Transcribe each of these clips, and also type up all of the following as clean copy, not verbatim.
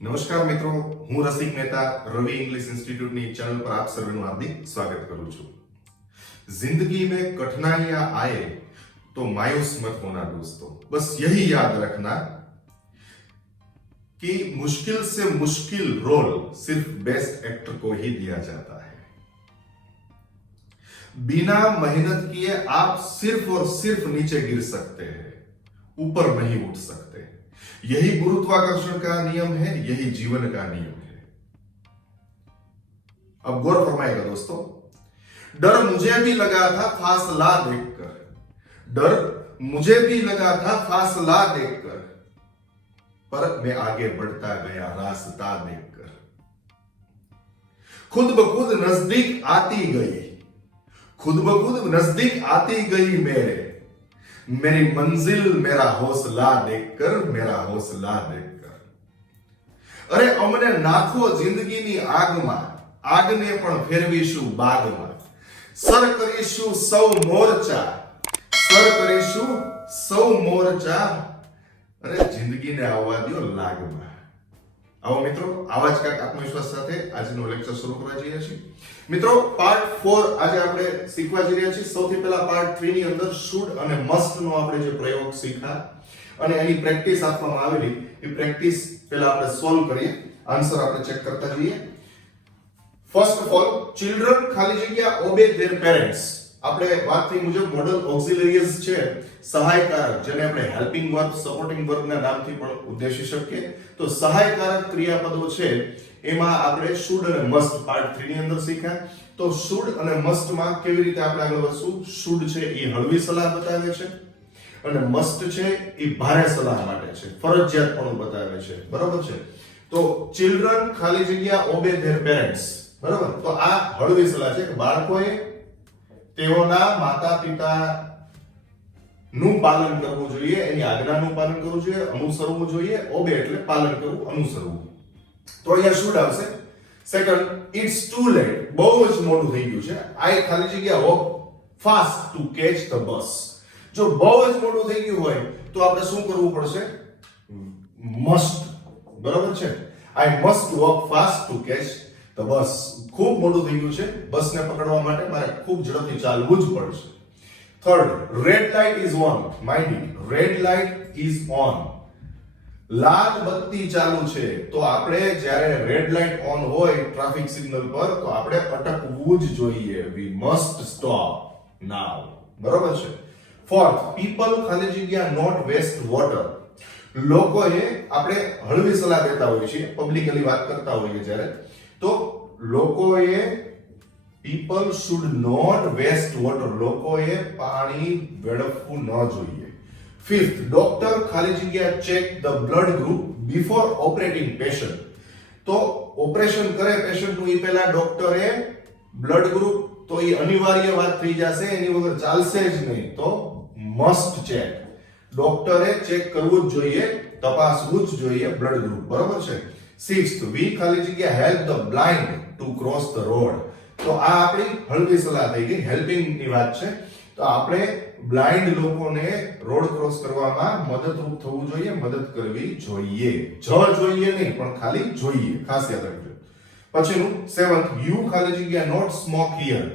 નમસ્કાર મિત્રો, હું રસિક મહેતા रवि इंग्लिश इंस्टीट्यूट ની ચેનલ પર આપ સર્વેનું હાર્દિક સ્વાગત કરું છું। जिंदगी में कठिनाइयां आए तो मायूस मत होना दोस्तों, बस यही याद रखना कि मुश्किल से मुश्किल रोल सिर्फ बेस्ट एक्टर को ही दिया जाता है। बिना मेहनत किए आप सिर्फ और सिर्फ नीचे गिर सकते हैं, ऊपर नहीं उठ सकते। यही गुरुत्वाकर्षण का नियम है, यही जीवन का नियम है। अब गौर फरमाएगा दोस्तों, डर मुझे भी लगा था फासला देखकर, डर मुझे भी लगा था फासला देखकर, पर मैं आगे बढ़ता गया रास्ता देखकर। खुद ब खुद नजदीक आती गई, खुद ब खुद नजदीक आती गई मेरी मंजिल मेरा हौसला देखकर, मेरा हौसला देखकर। अरे अमने नाखो जिंदगीनी આગમાં, આગને પણ ફેરવીશું બાગમાં। સર કરીશું સૌ મોરચા, સર કરીશું સૌ મોરચા। અરે જિંદગીને આવવા દો લાગમાં। આવો મિત્રો, આવા જ કાંઈક આત્મવિશ્વાસ સાથે આજનો લેક્ચર શરૂ કરવા જઈ રહ્યા છીએ। મિત્રો, પાર્ટ 4 આજે આપણે શીખવા જઈ રહ્યા છીએ। સૌથી પહેલા પાર્ટ 3 ની અંદર શુડ અને મસ્ટ નો આપણે જે પ્રયોગ શીખ્યા અને એની પ્રેક્ટિસ આપવામાં આવેલી, એ પ્રેક્ટિસ પહેલા આપણે સોલ્વ કરીએ, આન્સર આપણે ચેક કરતા જઈએ। ફર્સ્ટ ઓફ ઓલ, ચિલ્ડ્રન ખાલી જગ્યા ઓબે ધેર પેરેન્ટ્સ। આપણે વાત થઈ મુજબ મોડલ ઓક્સિલરીઝ છે, સહાયકારક, જેને આપણે હેલ્પિંગ વર્બ, સપોર્ટિંગ વર્બના નામથી પણ ઉદ્દેશી શકીએ। તો સહાયકારક ક્રિયાપદો છે એમાં આપણે શુડ અને મસ્ટ પાર્ટ 3 ની અંદર શીખ્યા। તો શુડ અને મસ્ટ માં કેવી રીતે આપણે આગળ વધશું? શુડ છે એ હળવી સલાહ બતાવે છે અને મસ્ટ છે એ ભારે સલાહ માટે છે, ફરજિયાતપણું બતાવે છે, બરાબર છે। તો ચિલ્ડ્રન ખાલી જગ્યા ઓબે ધેર પેરેન્ટ્સ, બરાબર। તો આ હળવી સલાહ છે કે બાળકોએ તેઓના માતા-પિતા નું પાલન કરવું જોઈએ, એની આજ્ઞાનું પાલન કરવું જોઈએ, અનુસરવું જોઈએ। ઓબે એટલે પાલન કરવું, અનુસરવું। તો અહીંયા શુડ આવશે। સેકન્ડ, ઇટ્સ ટુ લેટ, બહુ જ મોડું થઈ ગયું છે। આઈ ખાલી જગ્યા walk fast to catch the bus. જો બહુ જ મોડું થઈ ગયું હોય તો આપણે શું કરવું પડશે? મસ્ટ, બરાબર છે। I must walk fast to catch the bus. ખૂબ મોડું થઈ ગયું છે, બસને પકડવા માટે મારે ખૂબ ઝડપથી ચાલવું જ પડશે। Third, red light is on, mind it, red light is on, લાલ બત્તી ચાલુ છે। તો આપણે જ્યારે રેડ લાઇટ ઓન હોય ટ્રાફિક સિગ્નલ પર તો આપણે અટકવું જ જોઈએ, વી મસ્ટ સ્ટોપ નાઉ, બરાબર છે। ફોર્થ, પીપલ ખાલી જગ્યા નોટ વેસ્ટ વોટર, લોકોએ, આપણે હળવી સલાહ દેતા હોઈએ છીએ, પબ્લિકલી વાત કરતા હોઈએ જ્યારે, તો લોકોએ, people should not waste water, લોકોએ પાણી વેડફવું ન જોઈએ। ફિફ્થ, ડોક્ટર ખાલી જગ્યા check the blood group before operating patient, તો ઓપરેશન કરે પેશન્ટનું એ પહેલા ડોક્ટરે બ્લડ ગ્રુપ, તો એ અનિવાર્ય વાત થઈ જશે, એની વગર ચાલશે જ નહીં, તો મસ્ટ ચેક, ડોક્ટરે ચેક કરવું જ જોઈએ, તપાસવું જ જોઈએ બ્લડ ગ્રુપ, બરાબર છે। સિક્સ્થ, વી ખાલી જગ્યા help the blind to cross the road, તો આ આપણી હળવી સલાહ થઈ ગઈ, હેલ્પિંગ ની વાત છે। તો આપણે બ્લાઇન્ડ લોકોને રોડ ક્રોસ કરવામાં મદદરૂપ થવું જોઈએ, મદદ કરવી જોઈએ, જોઈએ નહીં પણ ખાલી જોઈએ, ખાસ યાદ રાખજો। પછીનું સેવન્થ, યુ ખાલી જગ્યા not smoke here,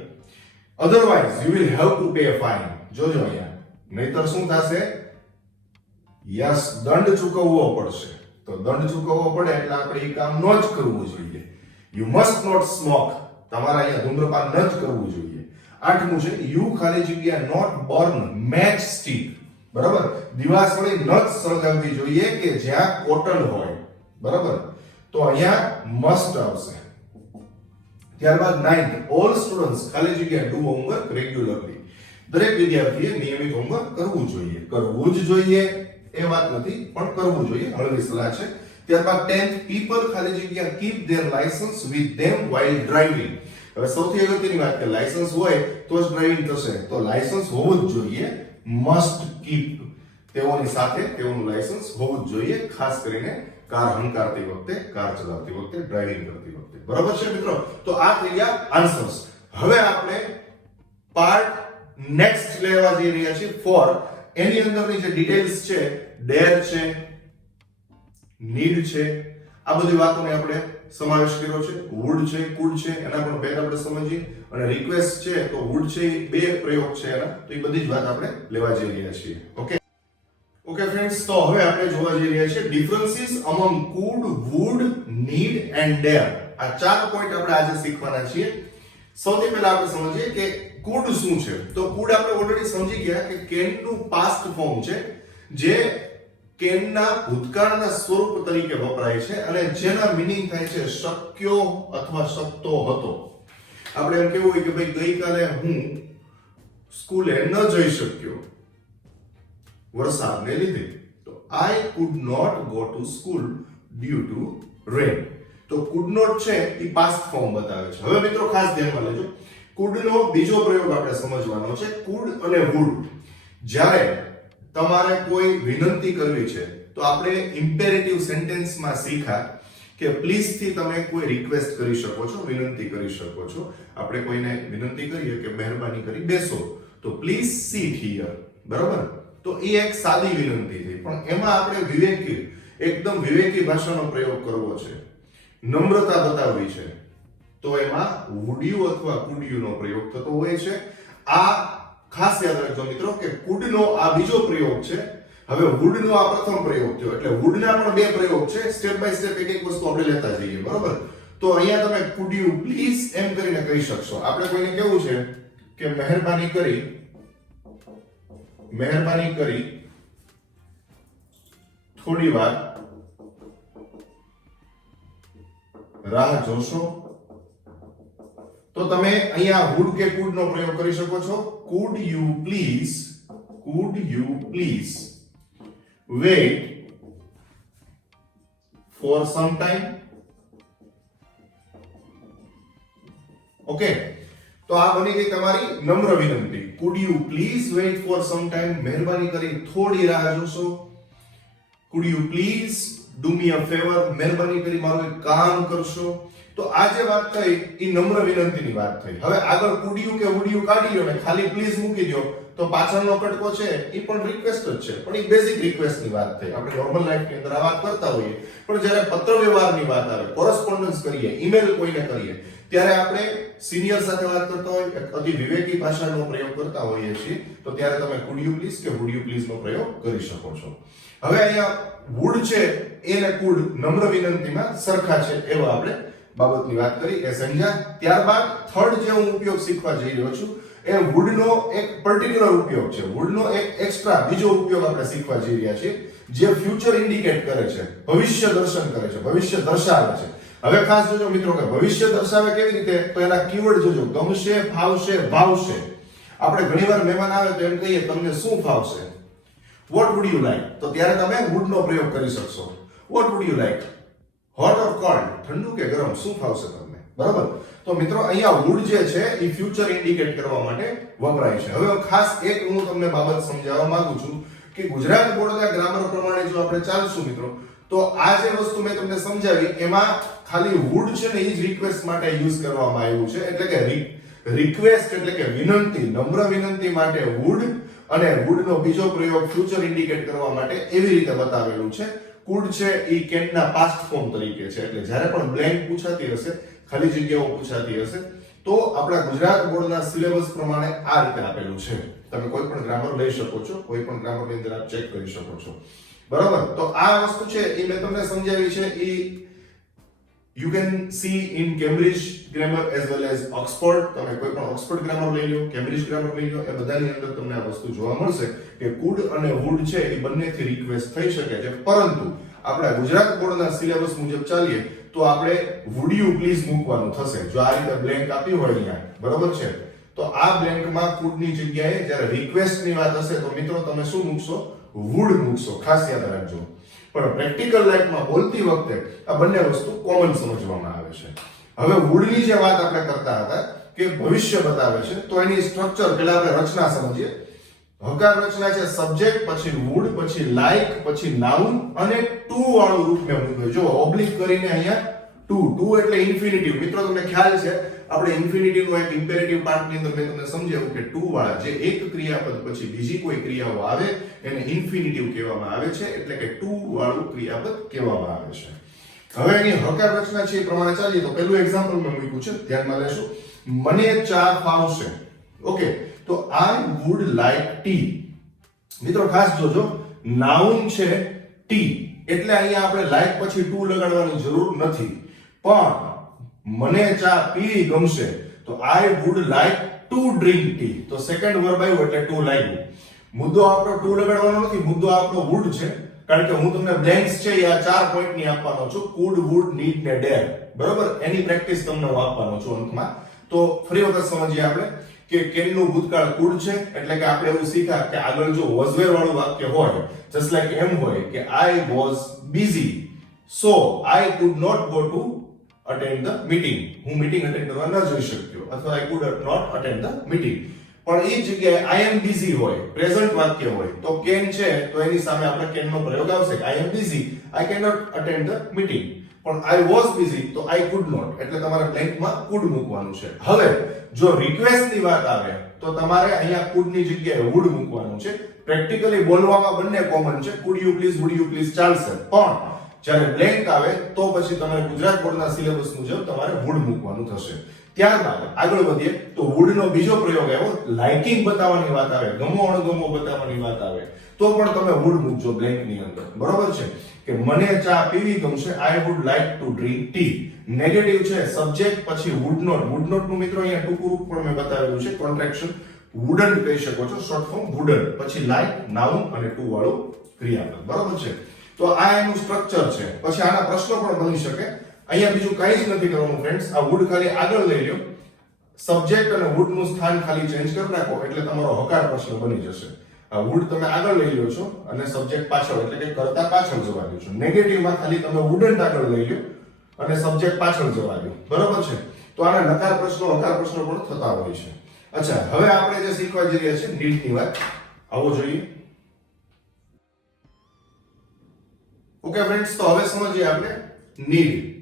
otherwise you will have to pay a fine, જોજો અહીંયા, નહીતર શું થશે? યસ, દંડ ચૂકવવો પડશે। તો દંડ ચૂકવવો પડે એટલે આપણે એ કામ ન જ કરવું જોઈએ, યુ મસ્ટ નોટ સ્મોક, તમારે અહીંયા ધૂમ્રપાન ન જ કરવું જોઈએ। આઠમું છે, યુ ખાલી જગ્યા નોટ બર્ન મેચ સ્ટિક, બરાબર, દિવાસળી ન જ સળગાવવી જોઈએ કે જ્યાં કોટન હોય, બરાબર, તો અહીંયા મસ્ટ આવશે। ત્યારબાદ નાઇન્થ, ઓલ સ્ટુડન્ટ્સ ખાલી જગ્યા ડુ હોમવર્ક રેગ્યુલરલી, દરેક વિદ્યાર્થીએ નિયમિત હોમવર્ક કરવું જોઈએ, કરવું જ જોઈએ એ વાત નથી પણ કરવું જોઈએ, હળવી સલાહ છે। ત્યારબાદ 10th, પીપલ ખાલી જગ્યા keep there licence with them while driving, હવે સૌથી અગત્યની વાત કે લાયસન્સ હોય તો જ ડ્રાઇવિંગ થશે, તો લાયસન્સ હોવું જ જોઈએ, મસ્ટ કીપ, તેઓની સાથે તેઓનું લાયસન્સ હોવું જ જોઈએ, ખાસ કરીને કાર હંકારતી વખતે, કાર ચલાવતી વખતે, ડ્રાઇવિંગ કરતી વખતે, બરાબર છે મિત્રો। તો આ થઈ ગયા આન્સર્સ। હવે આપણે પાર્ટ નેક્સ્ટ લેવા જઈ રહ્યા છીએ 4, એની અંદરની જે ડિટેલ્સ છે, ડેર છે, નીડ છે આ બધી વાતોને આપણે સમાવેશ કર્યો છે. વુડ છે, કુડ છે, એના પણ ભેદ આપણે સમજીએ, અને રિક્વેસ્ટ છે તો વુડ છે એ બે પ્રયોગ છે એના, તો એ બધી જ વાત આપણે લેવા જઈ રહ્યા છીએ. ઓકે ફ્રેન્ડ્સ, તો હવે આપણે જોવા જઈ રહ્યા છીએ differences among could, would, need and dare. આ ચાર પોઈન્ટ આપણે આજે શીખવાના છીએ. સૌથી પહેલા આપણે સમજીએ કે કુડ શું છે. તો કુડ આપણે ઓલરેડી સમજી ગયા કે કેન નું પાસ્ટ ફોર્મ છે, જે કેનના ભૂતકાળના સ્વરૂપ તરીકે વપરાય છે અને જેના મીનિંગ થાય છે શક્યો અથવા શકતો હતો. આપણે એમ કેવું હોય કે ભાઈ ગઈકાલે હું સ્કૂલે ન જઈ શક્યો વરસાદને લીધે, તો I could not go to school due to rain. તો could not છે એ પાસ્ટ ફોર્મ બતાવે છે. હવે મિત્રો ખાસ ધ્યાનમાં લેજો, could નો બીજો પ્રયોગ આપણે સમજવાનો છે, could અને would. જ્યારે તમારે કોઈ વિનંતી કરવી છે તો આપણે ઇમ્પેરેટિવ સેન્ટેન્સમાં શીખ્યા કે પ્લીઝ થી તમે કોઈ રિક્વેસ્ટ કરી શકો છો, વિનંતી કરી શકો છો. આપણે કોઈને વિનંતી કરીએ કે મહેરબાની કરી બેસો, તો પ્લીઝ સીટ હિયર, બરાબર? તો એ એક સાદી વિનંતી થઈ, પણ એમાં આપણે એકદમ વિવેકી ભાષાનો પ્રયોગ કરવો છે, નમ્રતા બતાવવી છે, તો એમાં would you અથવા could you નો પ્રયોગ થતો હોય છે. આ ખાસ યાદ રાખજો મિત્રો કે could નો આ બીજો પ્રયોગ છે. હવે would નો આ પ્રથમ પ્રયોગ થયો, એટલે would ના પણ બે પ્રયોગ છે. સ્ટેપ બાય સ્ટેપ એક એક વસ્તુ આપણે લેતા જઈએ, બરાબર? તો અહીંયા તમે could you please એમ કરીને કહી શકશો. આપણે કોઈને કેવું છે કે મહેરબાની કરી થોડી વાર રાહ જોશો, તો તમે અહીંયા would કે could નો પ્રયોગ કરી શકો છો. could you please wait for some time? Okay, તો આ બની ગઈ તમારી નમ્ર વિનંતી. could you please wait for some time? મહેરબાની કરી થોડી રાહ જોશો. could you please do me a favor? મહેરબાની કરી મારું એક કામ કરશો. તો આ જે વાત થઈ એ નમ્ર વિનંતીની વાત થઈ. હવે આગળ could you કે would you કાઢી લો ને ખાલી please મૂકી દો, તો પાછળનો કટકો છે એ પણ રિક્વેસ્ટ જ છે, પણ એ બેઝિક રિક્વેસ્ટની વાત થઈ. આપણે નોર્મલ લાઈફની અંદર આ વાત કરતા હોઈએ, પણ જ્યારે પત્ર વ્યવહારની વાત આવે, કોરસ્પોન્ડન્સ કરીએ, ઈમેલ કોઈને કરીએ, ત્યારે આપણે સિનિયર સાથે વાત કરતા હોય, અતિ વિવેકી ભાષાનો પ્રયોગ કરતા હોઈએ છીએ, તો ત્યારે તમે could you please કે would you please નો પ્રયોગ કરી શકો છો. હવે અહીંયા would છે એને could નમ્ર વિનંતીમાં સરખા છે એવા આપણે બાબતની વાત કરી, એ સમજ્યા. ત્યારબાદ થર્ડ જે હું ઉપયોગ શીખવા જઈ રહ્યો છું એ would નો એક પર્ટિક્યુલર ઉપયોગ છે. would નો એક એક્સ્ટ્રા બીજો ઉપયોગ આપણે શીખવા જઈ રહ્યા છીએ, જે ફ્યુચર ઇન્ડિકેટ કરે છે, ભવિષ્ય દર્શન કરે છે, ભવિષ્ય દર્શાવે છે. હવે ખાસ જોજો મિત્રો કે ભવિષ્ય દર્શાવે કેવી રીતે, તો એના કીવર્ડ જોજો, ગમશે, ફાવશે, ભાવશે. આપણે ઘણીવાર મહેમાન આવે તો એમ કહીએ તમને શું ફાવશે, what would you like? તો ત્યારે તમે would નો પ્રયોગ કરી શકશો. what would you like? hot or cold? ઠંડુ કે ગરમ, શું ફાવશે તમને, બરાબર? તો મિત્રો અહીંયા would જે છે એ ફ્યુચર ઇન્ડિકેટ કરવા માટે વપરાય છે. હવે ખાસ એક હું તમને બાબત સમજાવવા માંગુ છું કે ગુજરાત બોર્ડના ગ્રામર પ્રમાણે જો આપણે ચાલશું મિત્રો, તો આ જે વસ્તુ મેં તમને સમજાવી એમાં ખાલી would છે ને એ જ રિક્વેસ્ટ માટે યુઝ કરવામાં આવ્યું છે. એટલે કે રિક્વેસ્ટ એટલે કે વિનંતી, નમ્ર વિનંતી માટે would, અને would નો બીજો પ્રયોગ ફ્યુચર ઇન્ડિકેટ કરવા માટે એવી રીતે બતાવેલું છે. could છે એ કેનના પાસ્ટ ફોર્મ તરીકે છે, એટલે જ્યારે પણ બ્લેન્ક પૂછાતી હશે, ખાલી જગ્યાઓ પૂછાતી હશે, તો આપણા ગુજરાત બોર્ડના સિલેબસ પ્રમાણે આ રીતે આપેલું છે. તમે કોઈ પણ ગ્રામર લઈ શકો છો, કોઈ પણ ગ્રામરની અંદર આપ ચેક કરી શકો છો, બરાબર? તો આ વસ્તુ છે એ મેં તમને સમજાવી છે. એ you can see in Cambridge grammar as well as Oxford. તમે કોઈ પણ ઓક્સફર્ડ ગ્રામર લઈ લો, કેમ્બ્રિજ ગ્રામર લઈ લો, એ બધાની અંદર તમને આ વસ્તુ જોવા મળશે કે could અને would છે એ બંનેથી રિક્વેસ્ટ થઈ શકે છે. પરંતુ આપણા ગુજરાત બોર્ડના સિલેબસ મુજબ ચાલીએ તો આપણે would you please મૂકવાનું થશે. જો આ રીતે બ્લેન્ક આપ્યું હોય અહીંયા, બરાબર છે, તો આ બ્લેન્કમાં could ની જગ્યાએ જ્યારે રિક્વેસ્ટ ની વાત હશે તો મિત્રો તમે શું મૂકશો, would મૂકશો. ખાસ યાદ રાખજો. પણ પ્રેક્ટિકલ લાઈફમાં બોલતી વખતે આ બંને વસ્તુ કોમન સમજવામાં આવે છે. હવે would ની જે વાત આપણે કરતા હતા કે ભવિષ્ય બતાવે છે, તો એની સ્ટ્રક્ચર પહેલા આપણે રચના સમજીએ. હકાર રચના છે સબ્જેક્ટ, પછી would, પછી like, પછી નાઉન અને to વાળું રૂપ મેં મૂક્યું. જો ઓબ્લિક કરીને અહીંયા to એટલે ઇન્ફિનિટિવ. મિત્રો તમને ખ્યાલ છે આપણે ઇન્ફિનિટિવ નો એક ઇમ્પેરેટિવ પાર્ટ ની અંદર મેં તમને સમજાવ્યું કે to વાળા જે એક ક્રિયાપદ પછી બીજી કોઈ ક્રિયાઓ આવે એને ઇન્ફિનિટિવ કહેવામાં આવે છે, એટલે કે to વાળું ક્રિયાપદ કહેવામાં આવે છે. હવે એની હકાર રચના છે એ પ્રમાણે ચાલીએ તો પહેલું એક્ઝામ્પલ મેં મૂક્યું છે, ધ્યાનમાં લેશું. મને ચા ફાવશે. ઓકે, તો આઈ વુડ લાઈક ટી. મિત્રો ખાસ જોજો, નાઉન છે ટી, એટલે અહીંયા આપણે લાઈક પછી ટુ લગાડવાની જરૂર નથી. પણ મને ચા પીવી ગમશે તો I would like to drink tea. તો સેકન્ડ વર્બ આવ્યો એટલે ટુ લાગ્યું. મુદ્દો આપણો ટુ લગાડવાનો નથી, મુદ્દો આપણો વુડ છે, કારણ કે હું તમને બ્લેન્ક્સ છે એ આ 4 પોઈન્ટ ની આપવાનો છું. કુડ, વુડ, નીડ ને ડેર. બરોબર, એની પ્રેક્ટિસ તમને હું આપવાનો છું અંતમાં. તો ફરી વખત સમજીએ આપણે કે કેન નું ભૂતકાળ કુડ છે, એટલે કે આપણે એવું શીખ્યા કે આગળ જો વોઝ વેર વાળું વાક્ય હોય, જસ્ટ લાઈક એમ હોય કે I was busy so I could not go to attend the meeting. હું મીટિંગ અટેન્ડ કરવા ન જઈ શક્યો, અથવા I could not attend the meeting. પણ એ જગ્યાએ આઈ એમ બિઝી હોય, પ્રેઝન્ટ વાક્ય હોય, તો કેન છે તો એની સામે આપણે કેન નો પ્રયોગ આવશે. I am busy, I can not attend the meeting. પણ આઈ વોઝ બિઝી તો આઈ કુડ નોટ, એટલે તમારે બ્લેન્કમાં કુડ મૂકવાનું છે. હવે જો રિક્વેસ્ટ ની વાત આવે તો તમારે અહીંયા કુડ ની જગ્યાએ વુડ મૂકવાનું છે. પ્રેક્ટિકલી બોલવામાં બંને કોમન છે, food you please, would you please ચાલશે. પણ જ્યારે બ્લેન્ક આવે તો પછી તમારે ગુજરાત બોર્ડના સિલેબસ મુજબ તમારે વુડ મૂકવાનું થશે. ત્યારબાદ આગળ વધીએ તો વુડ નો બીજો પ્રયોગ આવ્યો, લાઇકિંગ બતાવવાની વાત આવે, ગમો અણગમો બતાવવાની વાત આવે તો પણ તમે વુડ મૂકજો બ્લેન્ક ની અંદર. બરોબર છે કે મને ચા પીવી ગમશે, I would like to drink tea. Negative છે સબ્જેક્ટ પછી વુડ નોટ. વુડ નોટ નું મિત્રો અહીંયા ટૂંકું રૂપ પણ મેં બતાવેલું છે, કોન્ટ્રેક્શન. વુડન્ટ કહી શકો છો, શોર્ટ ફોર્મ વુડન્ટ, પછી લાઈક, નાઉન અને ટુ વાળું ક્રિયાપદ. બરોબર છે, તો આ એનું સ્ટ્રક્ચર છે. પછી આના પ્રશ્નો પણ બની શકે. અહીંયા બીજું કંઈ જ નથી કરવાનું ફ્રેન્ડ્સ, આ વુડ ખાલી આગળ લઈ લો, સબ્જેક્ટ અને વુડ નું સ્થાન ખાલી ચેન્જ કરી નાખો એટલે તમારો હકાર પ્રશ્ન બની જશે. વુડ તમે આગળ લઈ લો છો અને સબ્જેક્ટ પાછળ, એટલે કે કરતા પાછળ જવા દો છો. નેગેટિવમાં ખાલી તમે વુડન્ટ આગળ લઈ લો અને સબ્જેક્ટ પાછળ જવા દો. બરોબર છે, તો આના નકાર પ્રશ્નો, હકાર પ્રશ્નો પણ થતા હોય છે. અચ્છા, હવે આપણે જે શીખવા જઈ રહ્યા છીએ નીડની વાત, આવો જોઈએ. ઓકે ફ્રેન્ડ્સ, તો હવે સમજીએ આપણે નીડ.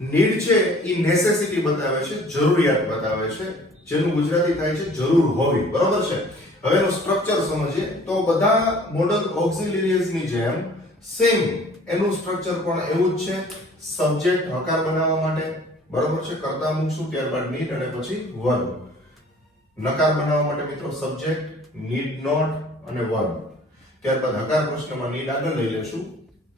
નીડ છે એ નેસેસિટી બતાવે છે, જરૂરિયાત બતાવે છે, જેનું ગુજરાતી થાય છે જરૂર હોવી. બરોબર છે, હવે એનું સ્ટ્રક્ચર સમજીએ તો બધા મોડલ ઓક્સિલરીઝ ની જેમ સેમ એનું સ્ટ્રક્ચર પણ એવું જ છે. સબ્જેક્ટ હકાર બનાવવા માટે, બરોબર છે, કરતા મૂકશું, ત્યારબાદ નીડ અને પછી વર્બ. નકાર બનાવવા માટે મિત્રો સબ્જેક્ટ, નીડ નોટ અને વર્બ. ત્યારબાદ હકાર પ્રશ્નમાં નીડ આગળ લઈ લેશું,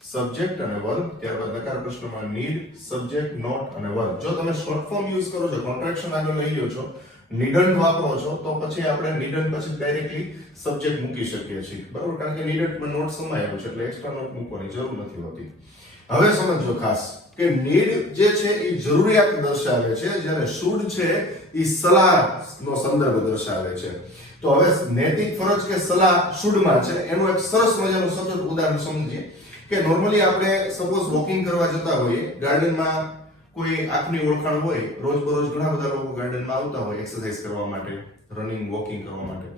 સબ્જેક્ટ અને વર્બ. ત્યારબાદ નકાર પ્રશ્નમાં નીડ, સબ્જેક્ટ, નોટ અને વર્બ. જો તમે શોર્ટ ફોર્મ યુઝ કરો છો, કોન્ટ્રેક્શન આગળ લઈ લ્યો છો, નીડન્ટ વાપરો છો, તો પછી આપણે નીડન્ટ પછી ડાયરેક્ટલી સબ્જેક્ટ મૂકી શકીએ છીએ. બરાબર, કારણ કે નીડન્ટમાં નોટ સમાયેલું છે એટલે એક્સ્ટ્રા નોટ મૂકવાની જરૂર નથી હોતી. હવે સમજો ખાસ કે નીડ જે છે એ જરૂરિયાત દર્શાવે છે, જ્યારે શુડ છે એ સલાહનો સંદર્ભ દર્શાવે છે. તો હવે નૈતિક ફરજ કે સલાહ શુડમાં છે એનું એક સરસ મજાનું સતત ઉદાહરણ સમજીએ કે નોર્મલી આપણે સપોઝ વોકિંગ કરવા જતા હોઈએ, ગાર્ડનમાં કોઈ આંખની ઓળખાણ હોય, રોજબરોજ ઘણા બધા લોકો ગાર્ડનમાં આવતા હોય એક્સરસાઇઝ કરવા માટે, રનિંગ, વોકિંગ કરવા માટે.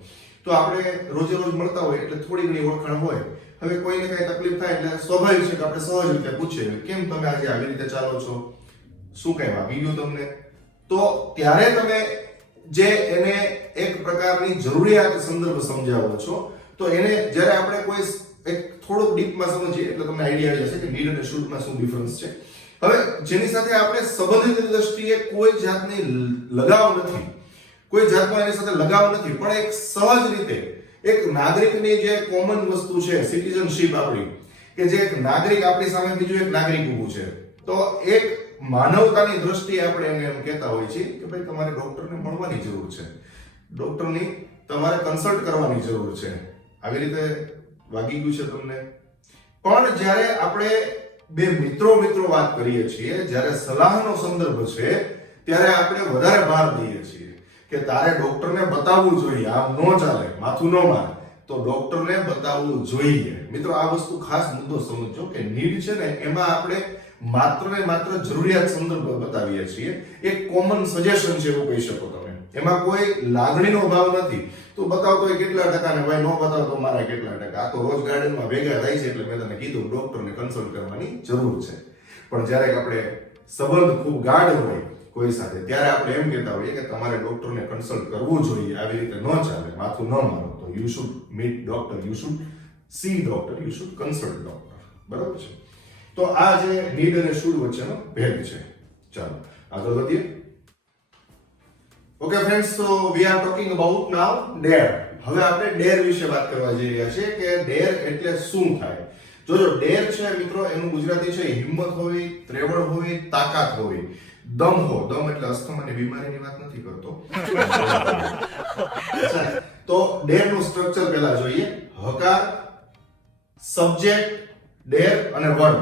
તો આપણે રોજે રોજ મળતા હોય એટલે થોડી ઘણી ઓળખાણ હોય. હવે કોઈને કઈ તકલીફ થાય એટલે સ્વાભાવિક છે કે આપણે સહજ રીતે પૂછીએ, કેમ તમે આજે આવી રીતે ચાલો છો, શું કઈ વાગી ગયું તમને? તો ત્યારે તમે જે એને એક પ્રકારની જરૂરિયાત સંદર્ભ સમજાવો છો, તો એને જ્યારે આપણે કોઈ એક થોડુંક ડીપમાં સમજીએ એટલે તમને આઈડિયા આવી જશે કે નીડ અને શુડમાં શું ડિફરન્સ છે. હવે જેની સાથે આપણે સંબંધિત દ્રષ્ટિએ કોઈ જાતની લગાવ નથી, કોઈ જાતનો એની સાથે લગાવ નથી, પણ એક સહજ રીતે એક નાગરિકની જે કોમન વસ્તુ છે, સિટીઝનશીપ આપણી, કે જે એક નાગરિક આપણી સામે બીજું એક નાગરિક ઊભું છે, તો એક માનવતાની દ્રષ્ટિએ આપણે એને એમ કહેતા હોય છે કે ભાઈ તમારે ડોક્ટરને મળવાની જરૂર છે, ડોક્ટરની તમારે કન્સલ્ટ કરવાની જરૂર છે. આવી રીતે વાગી ગયું છે તમને. પણ જ્યારે આપણે બે મિત્રો વાત કરીએ છીએ, જ્યારે સલાહનો સંદર્ભ છે, ત્યારે આપણે વધારે ભાર દઈએ છીએ કે તારે ડોક્ટરને બતાવવું જોઈએ, આમ ન ચાલે, માથું ન માર, તો ડોક્ટરને બતાવવું જોઈએ. મિત્રો આ વસ્તુ ખાસ મુદ્દો સમજો કે નીડ છે ને એમાં આપણે માત્ર ને માત્ર જરૂરિયાત સંદર્ભ બતાવીએ છીએ, એક કોમન સજેશન છે એવું કહી શકો તમે. એમાં કોઈ લાગણીનો ભાવ નથી. તું બતાવતો હોય કેટલા ટકા ને ભાઈ ન બતાવતો મારા કેટલા ટકા, આ તો રોજ ગાર્ડનમાં ભેગા થાય છે એટલે મેં તને કીધું ડોક્ટરને કન્સલ્ટ કરવાની જરૂર છે. પણ જ્યારે આપણે સંબંધ ખૂબ ગાઢ હોય કોઈ સાથે, ત્યારે આપણે એમ કહેતા હોઈએ કે તમારે ડોક્ટરને કન્સલ્ટ કરવું જોઈએ, આવી રીતે ન ચાલે, માથું ન મારો, તો you should meet doctor, you should C doctor, you should consult doctor. બરાબર છે. તો આ જે નીડ અને શુડ વચ્ચેનો ભેદ છે. ચાલો આગળ વધીએ. Okay friends, so we are talking about now dare. હવે આપણે ડેર વિશે વાત કરવા જઈ રહ્યા છીએ કે ડેર એટલે શું થાય. જોજો, ડેર છે મિત્રો, એનું ગુજરાતી છે હિંમત હોવી, ત્રેવડ હોવી, તાકાત હોવી. દમ એટલે અસ્થમાની બીમારીની વાત નથી કરતો. તો ડેર નું સ્ટ્રક્ચર પહેલા જોઈએ. હકાર, સબ્જેક્ટ, ડેર અને વર્બ.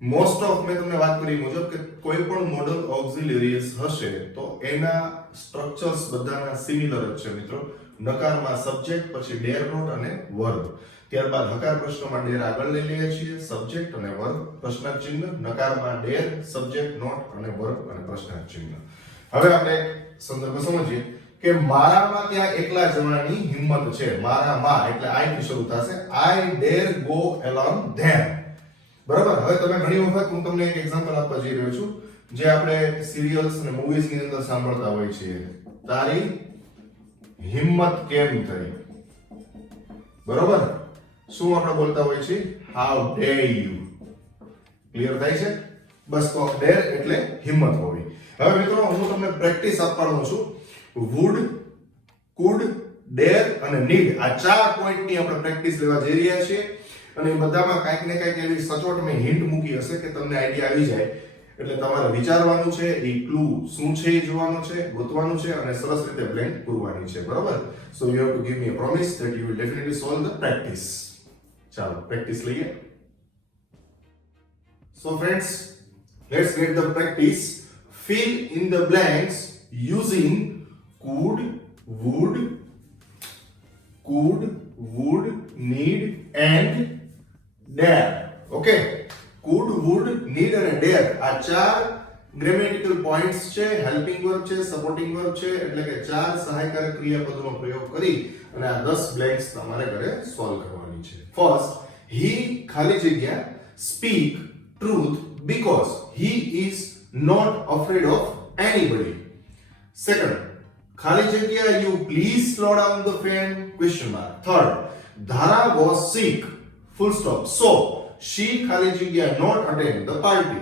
મોસ્ટ ઓફ મેં તમને વાત કરી મુજબ કે કોઈ પણ મોડલ ઓક્સિલરીઝ હશે તો એના સ્ટ્રક્ચર્સ બધાના સિમિલર જ છે મિત્રો. નકારમાં સબ્જેક્ટ, પછી ડેર નોટ અને વર્બ. ત્યારબાદ હકાર પ્રશ્નમાં ડેર આગળ લઈ લઈએ છીએ, સબ્જેક્ટ અને વર્બ, પ્રશ્નાર્થ ચિહ્ન. નકારમાં ડેર, સબ્જેક્ટ, નોટ અને વર્બ અને પ્રશ્નાર્થ ચિહ્ન. હવે આપણે સંદર્ભ સમજીએ કે મારામાં ત્યાં એકલા જવાની હિંમત છે. મારામાં એટલે આઈ થી શરૂ થશે. આઈ ડેર ગો અલોંગ ધેમ. બરાબર. હવે તમે ઘણી વખત હું તમને એક એક્ઝામ્પલ આપવા જઈ રહ્યો છું જે આપણે સિરિયલ્સ અને મૂવીઝ ની અંદર સાંભળતા હોય છીએ. તારી હિંમત કેમ થઈ. બરાબર. શું આપણે બોલતા હોય છે? How dare you. ક્લિયર થાય છે? બસ, તો ડેર એટલે હિંમત હોવી. હવે મિત્રો હું તમને પ્રેક્ટિસ આપવાનો છું. વુડ, કુડ, ડેર અને નીડ, આ 4 પોઈન્ટની આપણે પ્રેક્ટિસ લેવા જઈ રહ્યા છીએ. અને બધામાં કંઈક ને કંઈક એવી સચોટ મેં હિન્ટ મૂકી હશે કે તમને આઈડિયા આવી જાય. એટલે તમારે વિચારવાનું છે, એ ક્લુ શું છે એ જોવાનું છે, ગોતવાનું છે અને સરસ રીતે બ્લેન્ક પૂરવાની છે. બરાબર. So you have to give me a promise that you will definitely solve the practice. ચાલો પ્રેક્ટિસ લઈએ. So friends, let's get the practice. Fill in the blanks using could, would, need and dare. Okay, could, would, need અને dare આ 4 grammatical points છે, helping verb છે, supporting verb છે, એટલે કે 4 સહાયકારક ક્રિયાપદોનો પ્રયોગ કરી અને આ 10 બ્લેન્ક્સ તમારે ઘરે સોલ્વ કરવાની છે. ફર્સ્ટ, he ખાલી જગ્યા speak truth because he is not afraid of anybody. Second, ખાલી જગ્યા you please slow down the fan question mark. Third, Dhara was sick full stop so she ખાલી જગ્યા not attend the party.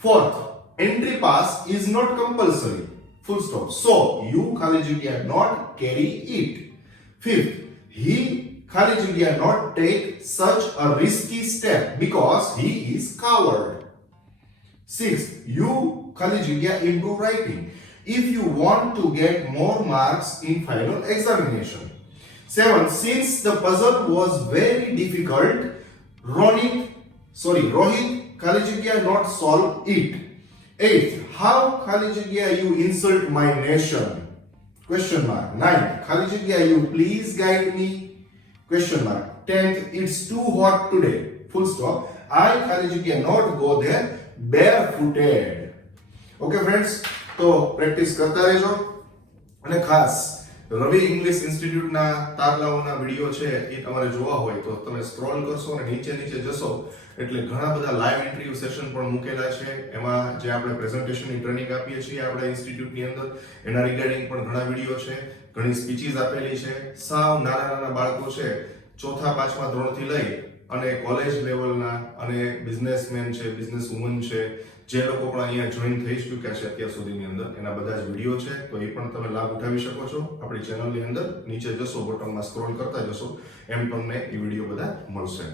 Fourth, entry pass is not compulsory full stop so you ખાલી જગ્યા not carry it. Fifth, he ખાલી જગ્યા not take such a risky step because he is coward. Sixth, you ખાલી જગ્યા improve writing if you want to get more marks in final examination. Seventh, since the puzzle was very difficult, Rohit ખાલી જગ્યા not solve it. Eighth, how ખાલી જગ્યા you insult my nation question mark. Ninth, ખાલી જગ્યા you please guide me question mark. 10th, it's too hot today full stop I ખાલી જગ્યા not go there barefooted. Okay friends, તો practice કરતા રહેજો. અને ખાસ રવિ ઇંગ્લિશ ઇન્સ્ટિટ્યૂટના તારલાઓના વિડિયો છે એ તમારે જોવા હોય તો તમે સ્ક્રોલ કરશો અને નીચે જશો એટલે ઘણા બધા લાઈવ ઇન્ટરવ્યુ સેશન પણ મૂકેલા છે. એમાં જે આપણે પ્રેઝન્ટેશનની ટ્રેનિંગ આપીએ છીએ આપણા ઇન્સ્ટિટ્યૂટની અંદર એના રિગાર્ડિંગ પણ ઘણા વિડિયો છે, ઘણી સ્પીચીસ આપેલી છે. સાવ નાના બાળકો છે, 4થા 5મા ધોરણથી લઈ અને કોલેજ લેવલના અને બિઝનેસમેન છે, બિઝનેસ વુમન છે, જે લોકો પણ અહીંયા જોઈન થઈ ચૂક્યા છે અત્યાર સુધીની અંદર, એના બધા જ વિડીયો છે. તો એ પણ તમે લાભ ઉઠાવી શકો છો. આપણી ચેનલની અંદર નીચે જશો, બોટમમાં સ્ક્રોલ કરતા જશો એમ તમને એ વિડીયો બધા મળશે.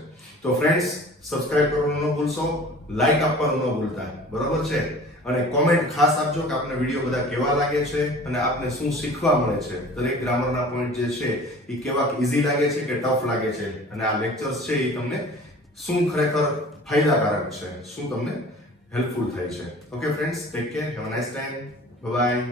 તો ફ્રેન્ડ્સ, સબસ્ક્રાઇબ કરવાનું ન ભૂલશો, લાઈક આપવાનું ન ભૂલતા. બરાબર છે? અને કોમેન્ટ ખાસ આપજો કે આપને વિડીયો બધા કેવા લાગે છે અને આપને શું શીખવા મળે છે. દરેક ગ્રામરના પોઈન્ટ જે છે એ કેવા ઈઝી લાગે છે કે ટફ લાગે છે, અને આ લેક્ચર્સ છે એ તમને શું ખરેખર ફાયદાકારક છે, શું તમને હેલ્પફુલ થાય છે. Okay friends, take care, have a nice time, bye bye.